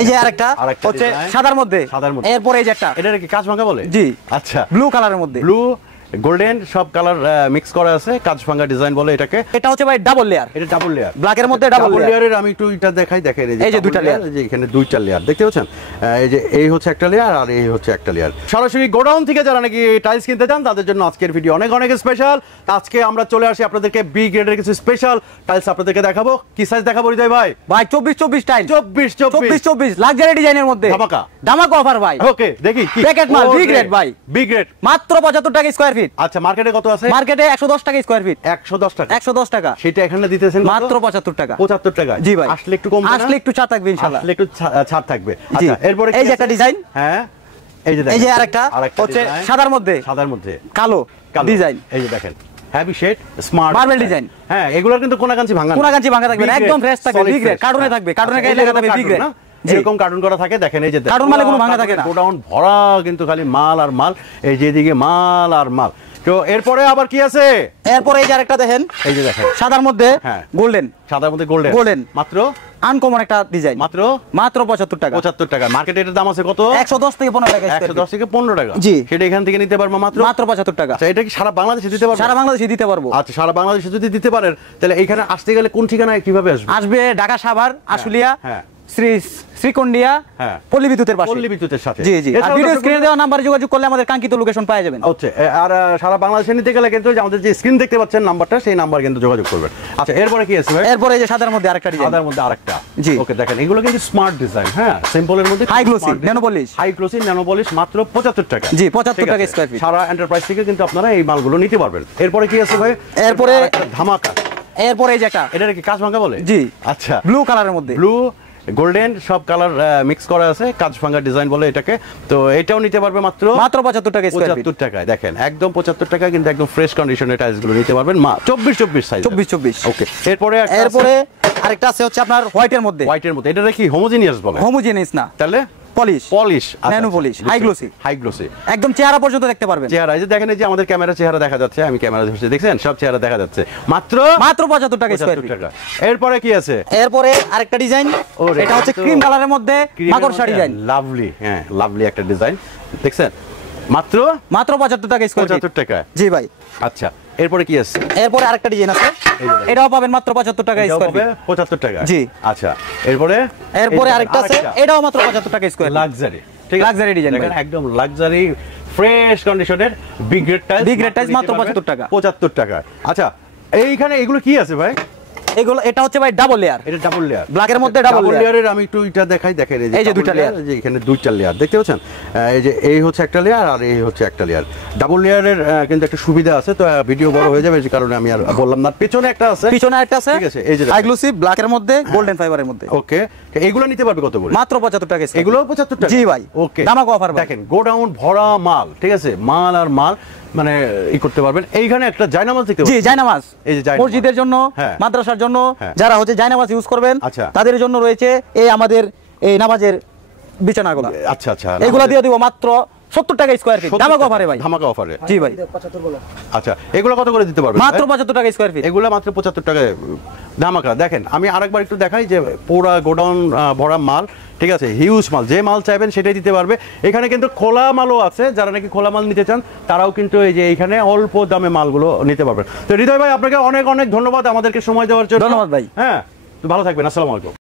এই যে আরেকটা হচ্ছে সাদার মধ্যে, এরপর এই যে একটা, এটা কি কাঁচ ভাঙা বলে? জি। আচ্ছা, ব্লু কালারের মধ্যে, ব্লু গোল্ডেন সব কালার মিক্স করা আছে, কাঁচ ভাঙা ডিজাইন বলে এটাকে। এটা হচ্ছে ভাই ডাবল লেয়ার, এটা ডাবল লেয়ার, ব্ল্যাকের মধ্যে ডাবল লেয়ারের। আমি একটু এটা দেখাই, দেখেন এই যে দুইটা লেয়ার, এই যে এখানে দুইটা লেয়ার দেখতে পাচ্ছেন। এই যে এই হচ্ছে একটা লেয়ার আর এই হচ্ছে একটা লেয়ার। সরাসরি গোডাউন থেকে যারা নাকি টাইলস কিনতে চান তাদের জন্য আজকের ভিডিও অনেক অনেক স্পেশাল। আজকে আমরা চলে আসি আপনাদেরকে বি গ্রেডের কিছু স্পেশাল টাইলস আপনাদেরকে দেখাবো। কি সাইজ দেখাবো হৃদয় ভাই? ভাই 24 টাইল, 24 লাক্সারি ডিজাইনের মধ্যে ধামাকা অফার ভাই। ওকে, দেখি কি প্যাকেট মাল, বি গ্রেড ভাই, বি গ্রেড মাত্র 75 টাকা স্কয়ার ফিট। আচ্ছা, মার্কেটে কত আছে? মার্কেটে 110 টাকা স্কয়ার ফিট। 110 টাকা, 110 টাকা। সেটা এখানে দিতেছেন মাত্র 75 টাকা। 75 টাকা। জি ভাই, আসলে একটু কম, আসলে একটু ছাড় থাকবে ইনশাআল্লাহ, আসলে একটু ছাড় থাকবে। আচ্ছা, এরপরে এই যে একটা ডিজাইন, হ্যাঁ এই যে দেখেন, এই যে আরেকটা হচ্ছে সাদার মধ্যে, কালো ডিজাইন। এই যে দেখেন, heavy shade, smart marble design. হ্যাঁ, এগুলোর কিন্তু কোনাকাঞ্চি ভাঙা থাকবে না, একদম ফ্রেশ থাকবে। বি গ্রেড কার্টুনে থাকবে, কার্টুনে গায়ে লেখা থাকবে বি গ্রেড, এরকম কার্টুন করা থাকে। দেখেন এই যে কার্টুন মালে কোনো ভাঙা থাকে না, গোডাউন ভরা কিন্তু খালি মাল আর মাল। এই যে এদিকে মাল আর মাল। তো এরপরে আবার কি আছে? এরপরে এই যে আরেকটা দেখেন, এই যে দেখেন সাদার মধ্যে গোল্ডেন, সাদার মধ্যে গোল্ডেন, মাত্র আনকমন একটা ডিজাইন, মাত্র 75 টাকা। 75 টাকা। মার্কেটে এর দাম আছে কত? 110 থেকে 15 টাকা। 110 থেকে 15 টাকা। জি, সেটা এখান থেকে নিতে পারবো মাত্র 75 টাকা। আচ্ছা, এটা কি সারা বাংলাদেশে দিতে পারবো? সারা বাংলাদেশে দিতে পারবো। আচ্ছা, সারা বাংলাদেশে যদি দিতে পারেন তাহলে এখানে আসতে গেলে কোন ঠিকানায় কিভাবে আসবে? আসবে ঢাকা সাভার, আশুলিয়া, শ্রীকন্ডিয়া, পল্লী বিদ্যুতের পাশে, পল্লী বিদ্যুতের সাথে। জি জি। আর ভিডিও স্ক্রিনে দেওয়া নম্বরে যোগাযোগ করলে আমাদের কাঙ্ক্ষিত লোকেশন পাওয়া যাবেন। আচ্ছা, আর সারা বাংলাদেশে নিতে গেলে কিন্তু আমাদের যে স্ক্রিন দেখতে পাচ্ছেন নাম্বারটা, সেই নাম্বার কিন্তু যোগাযোগ করবেন। আচ্ছা, এরপরে কি আছে ভাই? এরপরে এই যে সাদার মধ্যে আরেকটা ডিজাইন, সাদার মধ্যে আরেকটা। জি, ওকে, দেখেন এগুলো কিন্তু স্মার্ট ডিজাইন। হ্যাঁ, সিম্পলের মধ্যে high glossy nano polish, high glossy nano polish, মাত্র 75 টাকা। জি, 75 টাকা স্কয়ার ফিট। সারা এন্টারপ্রাইজ থেকে কিন্তু আপনারা এই মালগুলো নিতে পারবেন। এরপরে কি আছে ভাই? এরপরে ধামাকা। এরপরে এই যে একটা, এটা কি কাঁচ ভাঙা বলে? জি। আচ্ছা, ব্লু কালারের মধ্যে, ব্লু গোল্ডেন সব কালার মিক্স করা আছে, কাঁচ ভাঙা ডিজাইন বলে এটাকে। তো এটাও নিতে পারবে মাত্র 75 টাকা স্কয়ার ফিট। 75 টাকায়। দেখেন একদম 75 টাকা, কিন্তু একদম ফ্রেশ কন্ডিশনের টাইলস গুলো নিতে পারবেন। 24 সাইজ, 24। ওকে, এরপরে আরেকটা আছে হচ্ছে আপনার হোয়াইটের মধ্যে। এটা কি হোমোজেনিয়াস বলে? হোমোজেনিয়াস না, তাহলে polish, nano polish, high glossy, একদম চেহারা পর্যন্ত দেখতে পারবেন। চেহারা এই যে দেখেন, এই যে আমাদের ক্যামেরা চেহারা দেখা যাচ্ছে, আমি ক্যামেরা ধরছি, দেখছেন সব চেহারা দেখা যাচ্ছে। মাত্র 75 টাকা স্কয়ার ফিট। এরপরে কি আছে? এরপরে আরেকটা ডিজাইন, এটা হচ্ছে ক্রিম কালারের মধ্যে মাকড়সা ডিজাইন। লাভলি, হ্যাঁ লাভলি একটা ডিজাইন, দেখছেন মাত্র 75 টাকা স্কয়ার ফিট। 75 টাকা। জি ভাই। আচ্ছা, এরপরে কি আছে? এরপরে আরেকটা ডিজাইন আছে, এটাও পাবেন মাত্র 75 টাকা স্কয়ার ফিট। 75 টাকা। জি। আচ্ছা, এরপরে আরেকটা আছে, এটাও মাত্র 75 টাকা স্কয়ার ফিট। লাক্সারি, ঠিক আছে, লাক্সারি ডিজাইন, দেখেন একদম লাক্সারি ফ্রেশ কন্ডিশনের বি গ্রেড টাইলস, মাত্র 75 টাকা। 75 টাকা। আচ্ছা, এইখানে এগুলো কি আছে ভাই? এটা হচ্ছে ভাই ডাবল লেয়ার, এটা ডাবল লেয়ার, ব্ল্যাকের মধ্যে ডাবল লেয়ারের। আমি একটু এটা দেখাই, দেখেন এই যে দুইটা লেয়ার, যে এখানে দুইটা লেয়ার দেখতে পাচ্ছেন। এই যে এই হচ্ছে একটা লেয়ার আর এই হচ্ছে একটা লেয়ার। ডাবল লেয়ারের কিন্তু একটা সুবিধা আছে, তো ভিডিও বড় হয়ে যাবে, যে কারণে আমি আর বললাম না। পিছনে একটা আছে, ঠিক আছে, এই যে এক্সক্লুসিভ ব্ল্যাকের মধ্যে গোল্ডেন ফাইবারের মধ্যে। ওকে, এগুলো নিতে পারবে কত করে? মাত্র 75 টাকা। এগুলো 75 টাকা। জি ভাই, ওকে, ধামাকা অফার। দেখেন গোডাউন ভরা মাল, ঠিক আছে, মাল আর মাল, মানে করতে পারবেন। এইখানে একটা জায়নামাজ দেখতে পাচ্ছেন। জি, জায়নামাজ, এই যে জায়নামাজ মসজিদের জন্য, মাদ্রাসার জন্য যারা হচ্ছে জায়নামাজ ইউজ করবেন, তাদের জন্য রয়েছে এই আমাদের এই নামাজের বিছানাগুলো। আচ্ছা আচ্ছা, এগুলো দিয়ে দিব মাত্র 70 টাকা স্কয়ার ফিট। ধামাকা অফারে ভাই, ধামাকা অফারে। জি ভাই। আচ্ছা, এগুলো কত করে দিতে পারবেন? মাত্র 75 টাকা স্কয়ার ফিট। এগুলো মাত্র 75 টাকায় ধামাকা। দেখেন আমি আরেকবার একটু দেখাই, যে পুরা গোডাউন ভরা মাল, ঠিক আছে, হিউজ মাল, যে মাল চাইবেন সেটাই দিতে পারবে। এখানে কিন্তু খোলা মালও আছে, যারা নাকি খোলা মাল নিতে চান তারাও কিন্তু এই যে এইখানে অল্প দামে মালগুলো নিতে পারবেন। তো হৃদয় ভাই, আপনাকে অনেক অনেক ধন্যবাদ আমাদেরকে সময় দেওয়ার জন্য। ধন্যবাদ ভাই। হ্যাঁ, তো ভালো থাকবেন। আসসালামু আলাইকুম।